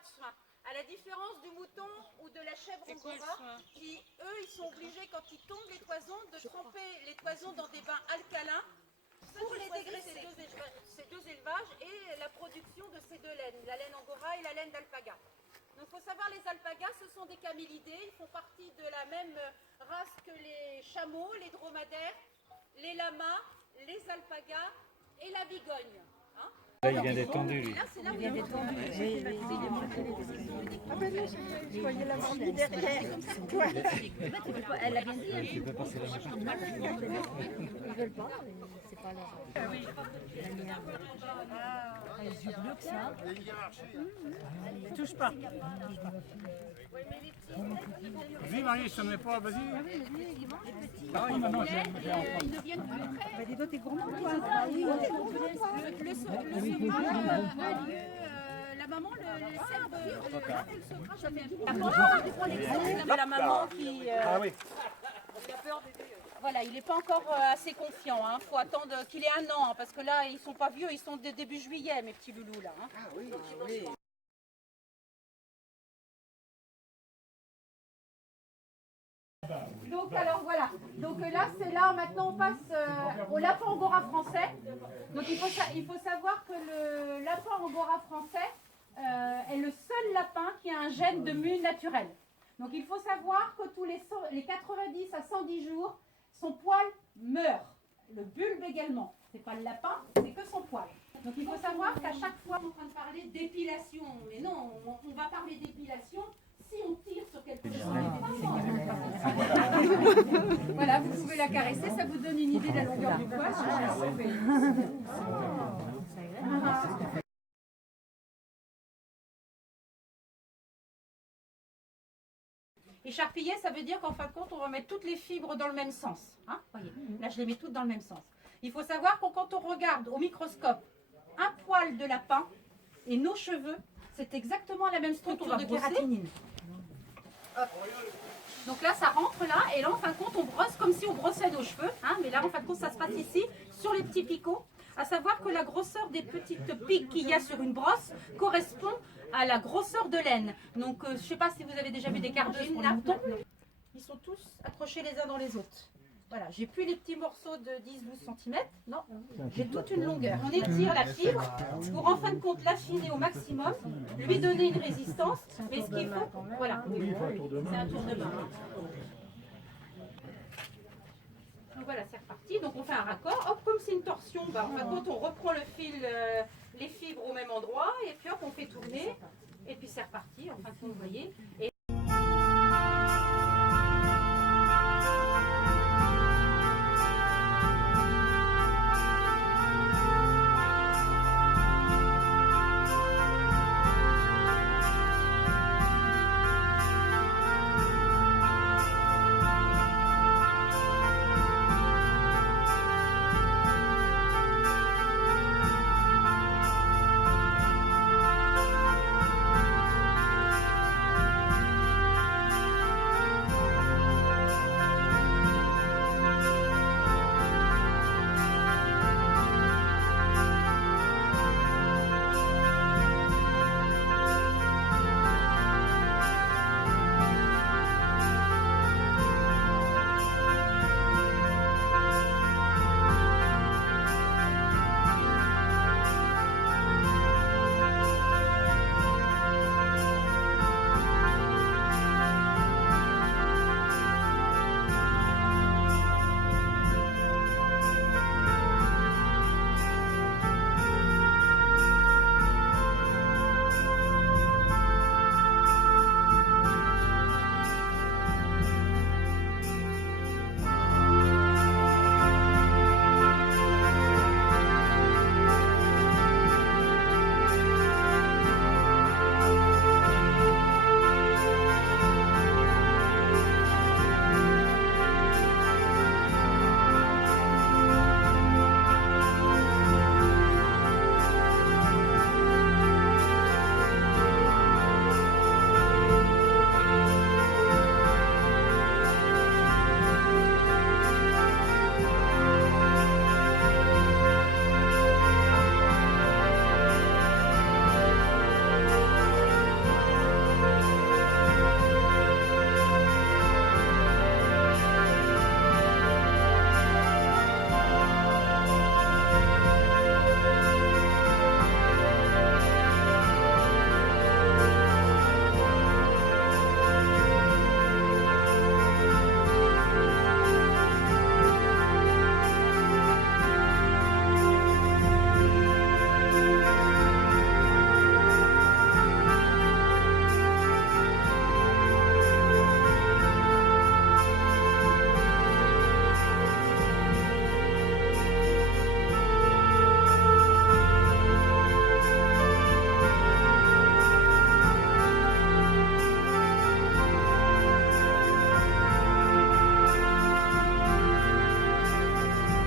de soin. À la différence du mouton ou de la chèvre angora, qui eux, ils sont obligés quand ils tombent les toisons de tremper les toisons dans des bains alcalins pour les dégraisser. Ces deux élevages et la production de ces deux laines, la laine angora et la laine d'alpaga. Donc il faut savoir, les alpagas, ce sont des camélidés, ils font partie de la même race que les chameaux, les dromadaires, les lamas, les alpagas et la bigogne. Hein? Là, il vient d'être tendu, lui. Là, c'est là où il est tendu. Ah ben non, je voyais la mamie derrière. Elle a bien dit. Tu peux passer la machine. Ils veulent pas, c'est pas leur. Ah oui. Les yeux bleus que ça. Ne touche pas. Vas-y Marie, ça ne met pas, vas-y. Ah oui, maman, j'ai Ils ne viennent plus près. Bah dis donc, t'es gourmand toi. Le sevrage a lieu, la maman le serve. La maman qui. Ah oui. Voilà, il n'est pas encore assez confiant. Il faut attendre qu'il ait 1 an, parce que là, ils sont pas vieux, ils sont de début juillet, mes petits loulous là. Ah oui, oui. Donc alors voilà, donc là maintenant on passe au lapin angora français. Donc il faut savoir que le lapin angora français est le seul lapin qui a un gène de mue naturel. Donc il faut savoir que tous les 90 à 110 jours, son poil meurt. Le bulbe également. C'est pas le lapin, c'est que son poil. Donc il faut savoir qu'à chaque fois on est en train de parler d'épilation. Mais non, on va parler d'épilation si on tire sur quelque chose. Voilà, vous pouvez la caresser, ça vous donne une idée de la longueur du poil. Écharpillé, ça veut dire qu'en fin de compte, on va mettre toutes les fibres dans le même sens. Hein, voyez, là, je les mets toutes dans le même sens. Il faut savoir que quand on regarde au microscope un poil de lapin et nos cheveux, c'est exactement la même structure de kératinine. Hop. Donc là, ça rentre là, et là, en fin de compte, on brosse comme si on brossait nos cheveux. Hein, mais là, en fin de compte, ça se passe ici, sur les petits picots. À savoir que la grosseur des petites piques qu'il y a sur une brosse correspond à la grosseur de laine. Donc, je ne sais pas si vous avez déjà vu des cardines, là. Ils sont tous accrochés les uns dans les autres. Voilà, j'ai plus les petits morceaux de 10-12 cm, non, j'ai toute une longueur. On étire la fibre pour en fin de compte l'affiner au maximum, lui donner une résistance, mais ce qu'il faut, voilà, c'est un tour de main. Donc voilà, c'est reparti, donc on fait un raccord, hop, comme c'est une torsion, bah, en fin de compte on reprend le fil, les fibres au même endroit, et puis hop, on fait tourner, et puis c'est reparti, en fin de compte, vous voyez. Et